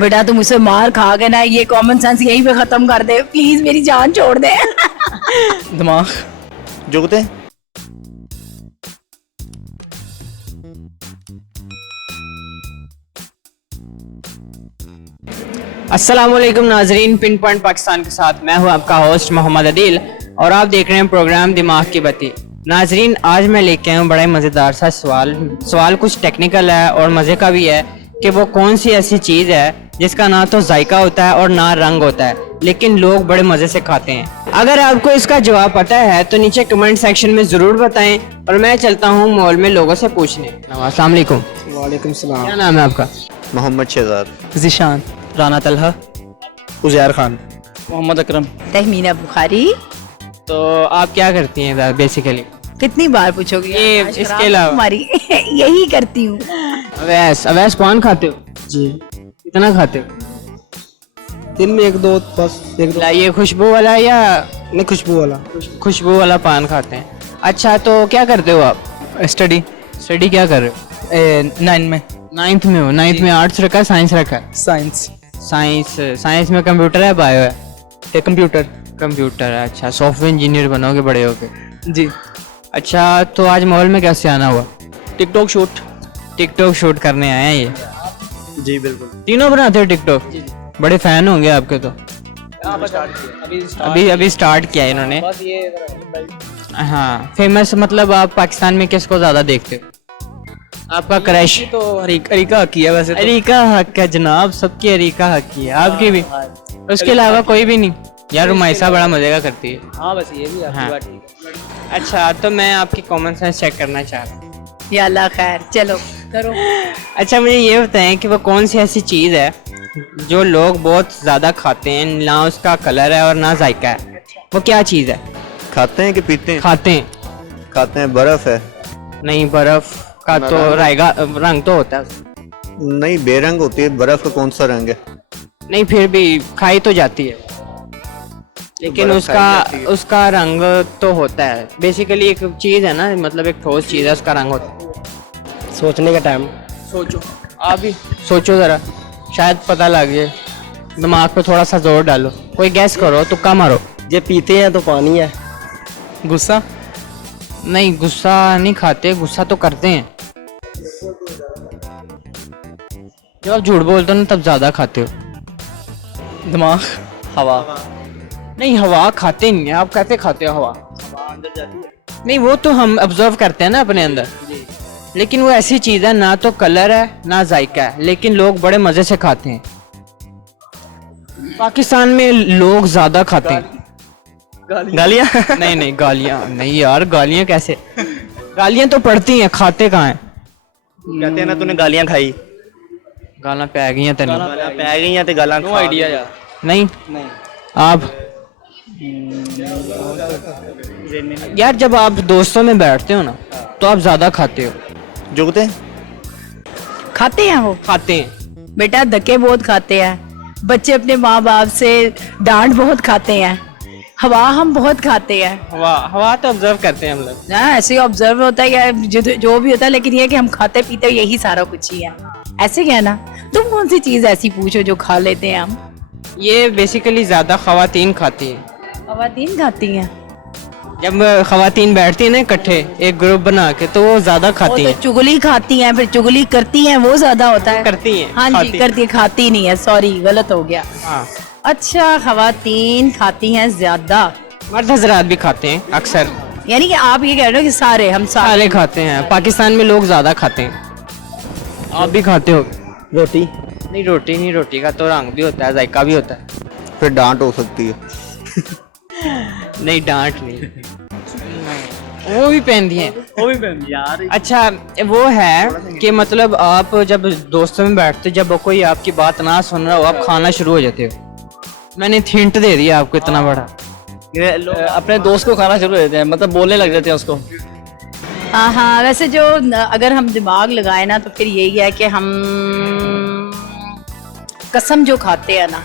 बेटा तू मुझसे मार खा के ना ये कॉमन सेंस यहीं पे खत्म कर दे प्लीज, मेरी जान छोड़ दे। दिमाग, जुगते। अस्सलामुअलैकुम नाजरीन, पिन पॉइंट पाकिस्तान के साथ मैं हूं आपका होस्ट मोहम्मद अदील और आप देख रहे हैं प्रोग्राम दिमाग की बत्ती। नाजरीन, आज मैं लेके आया हूं बड़ा ही मज़ेदार सा सवाल कुछ टेक्निकल है और मज़े का भी है कि वो कौन सी ऐसी चीज़ है जिसका ना तो जायका होता है और ना रंग होता है, लेकिन लोग बड़े मज़े से खाते हैं। अगर आपको इसका जवाब पता है तो नीचे कमेंट सेक्शन में ज़रूर बताएं और मैं चलता हूँ मॉल में लोगों से पूछने। अस्सलाम वालेकुम। वालेकुम सलाम। क्या नाम है आपका? मोहम्मद शहजाद, ज़ीशान, राना तलहा, उज़ैर खान, मोहम्मद अकरम। तहमीना बुखारी। तो आप क्या करती हैं बेसिकली? कितनी बार पूछोगे? ये आज इसके खराब है अलावा? तुम्हारी यही करती हूँ। अवैस कौन खाते हो? जी, कितना खाते हो? दिन में एक दो, बस एक दो। ये खुशबू वाला या नहीं, खुशबू वाला। खुशबू वाला पान खाते हैं? अच्छा, तो क्या करते हो आप? स्टडी स्टडी क्या कर रहे हो? 9 में। नाइन्थ में हो? नाइन्थ में आर्ट्स रखा है साइंस रखा है? साइंस। साइंस में कंप्यूटर है बायो है? ये कंप्यूटर। कंप्यूटर है। अच्छा, सॉफ्टवेयर इंजीनियर बनोगे बड़े होके? जी। अच्छा, तो आज मॉल में कैसे आना हुआ? TikTok shoot. टिकटॉक शूट करने आए हैं ये? जी बिल्कुल। तीनों बनाते हो टिकटॉक? बड़े फैन होंगे आपके तो। अभी स्टार्ट किया है इन्होंने। हाँ, फेमस मतलब आप पाकिस्तान में किसको ज्यादा देखते हो? आपका क्रश? तो अरीका की है वैसे तो। अरीका हक है जनाब, सबकी अरीका हक की है, आपकी भी? उसके अलावा कोई भी नहीं? यार रुमाइसा बड़ा मजे का करती है। हाँ, बस ये भी आपकी हाँ। बात ठीक है। अच्छा, तो मैं आपकी कॉमन सेंस चेक करना चाह रहा हूँ। या अल्लाह खैर, चलो करो। अच्छा, मुझे ये बताएं कि वो कौन सी ऐसी चीज़ है जो लोग बहुत ज़्यादा खाते हैं, ना उसका कलर है और ना जायका है? वो क्या चीज़ है? खाते हैं कि पीते हैं? खाते हैं। खाते हैं। बर्फ है। नहीं, बर्फ का तो रंग तो होता है। नहीं, बेरंग होती है। बर्फ का कौन सा रंग है? नहीं, फिर भी खाई तो जाती है, लेकिन बर्फ उसका खाई जाती है। उसका रंग तो होता है। बेसिकली एक चीज़ है ना, मतलब एक ठोस चीज़ है, उसका रंग होता है। सोचने का टाइम। सोचो, आप भी सोचो ज़रा, शायद पता लग जाए। दिमाग पे थोड़ा सा जोर डालो, कोई गैस करो, तुक्का मारो। ये पीते हैं तो पानी है। गुस्सा। नहीं, गुस्सा नहीं खाते, गुस्सा तो करते हैं। जब आप झूठ बोलते हो ना तब ज्यादा खाते हो। दिमाग। हवा। नहीं, हवा खाते नहीं है। आप कैसे खाते हो हवा? अंदर जाती है। नहीं, वो तो हम ऑब्जर्व करते हैं ना अपने अंदर, लेकिन वो ऐसी चीज है ना तो कलर है ना जायका है, लेकिन लोग बड़े मजे से खाते हैं। पाकिस्तान में लोग ज्यादा खाते हैं। गालियाँ। नहीं नहीं, गालियाँ नहीं यार, गालियाँ कैसे? गालियाँ तो पड़ती हैं, खाते कहाँ हैं? कहते हैं ना, तूने गालियां खाई। गालां पै गई तेन? गालियां पै गई ते गालां नो आइडिया यार। नहीं, आप यार जब आप दोस्तों में बैठते हो ना तो आप ज्यादा खाते हो। जुगते। खाते हैं वो? खाते हैं। बेटा धक्के बहुत खाते हैं बच्चे, अपने माँ बाप से डांट बहुत खाते हैं, हवा हम बहुत खाते हैं। हवा तो ऑब्जर्व करते हैं हम लोग। ना ऐसे ही ऑब्जर्व होता है या जो भी होता है, लेकिन ये है कि हम खाते पीते यही सारा कुछ ही है। ऐसे क्या ना, तुम कौन सी चीज ऐसी पूछो जो खा लेते हैं हम? ये बेसिकली ज्यादा खवातीन खाती हैं। खवातीन खाती हैं? जब खवातीन बैठती हैं ना इकट्ठे एक ग्रुप बना के, तो वो ज्यादा वो खाती तो हैं। चुगली खाती हैं, फिर चुगली करती हैं, वो ज्यादा होता है। करती हैं। हाँ जी, करती है, खाती नहीं है, सॉरी गलत हो गया। हाँ, अच्छा, खवातीन खाती हैं ज्यादा। मर्द हजरात भी खाते हैं अक्सर। यानी कि आप ये कह रहे हो कि सारे हम सारे खाते हैं। पाकिस्तान में लोग ज्यादा खाते हैं। आप भी खाते हो? रोटी। नहीं, रोटी नहीं, रोटी का तो रंग भी होता है, जायका भी होता है। फिर डांट हो सकती है। नहीं, डांट नहीं, वो भी पहनती हैं। वो भी पहन यार। अच्छा, वो है कि मतलब आप जब दोस्तों में बैठते, जब कोई आपकी बात ना सुन रहा हो, आप खाना शुरू हो जाते हो। मैंने हिंट दे दिया आपको इतना बड़ा। अपने दोस्त को खाना शुरू हो देते हैं, मतलब बोलने लग जाते हैं उसको। हाँ हाँ, वैसे जो अगर हम दिमाग लगाए ना तो फिर यही है कि हम कसम जो खाते हैं ना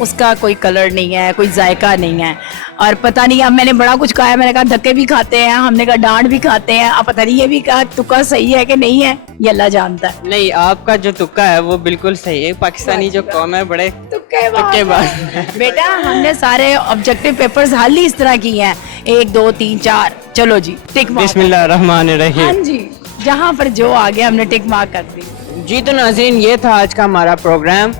उसका कोई कलर नहीं है, कोई जायका नहीं है। और पता नहीं, अब मैंने बड़ा कुछ कहा है, मैंने कहा धक्के भी खाते हैं, हमने कहा डांट भी खाते हैं, अब पता नहीं ये भी कहा तुक्का सही है कि नहीं है, ये अल्लाह जानता है। नहीं, आपका जो तुक्का है वो बिल्कुल सही है। पाकिस्तानी जो कौम है बड़े तुक्केबाज। बेटा हमने सारे ऑब्जेक्टिव पेपर्स हल ही इस तरह किए हैं, 1 2 3 4, चलो जी टिक मार्क। बिस्मिल्लाहिर्रहमानिर्रहीम। हाँ जी, जहाँ पर जो आ गया हमने टिक मार्क कर दी। जी तो नाज़रीन, ये था आज का हमारा प्रोग्राम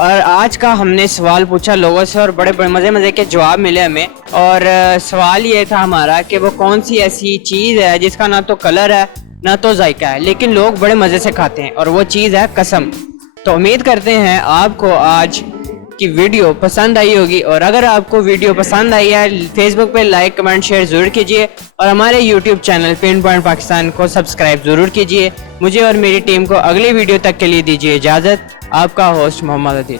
और आज का हमने सवाल पूछा लोगों से और बड़े बड़े मज़े के जवाब मिले हमें। और सवाल ये था हमारा कि वो कौन सी ऐसी चीज़ है जिसका ना तो कलर है ना तो जायका है, लेकिन लोग बड़े मज़े से खाते हैं, और वो चीज़ है कसम। तो उम्मीद करते हैं आपको आज की वीडियो पसंद आई होगी, और अगर आपको वीडियो पसंद आई है फेसबुक पे लाइक कमेंट शेयर ज़रूर कीजिए, और हमारे YouTube channel pin point Pakistan को सब्सक्राइब ज़रूर कीजिए। मुझे और मेरी टीम को अगली वीडियो तक के लिए दीजिए इजाज़त। आपका होस्ट मोहम्मद अदील।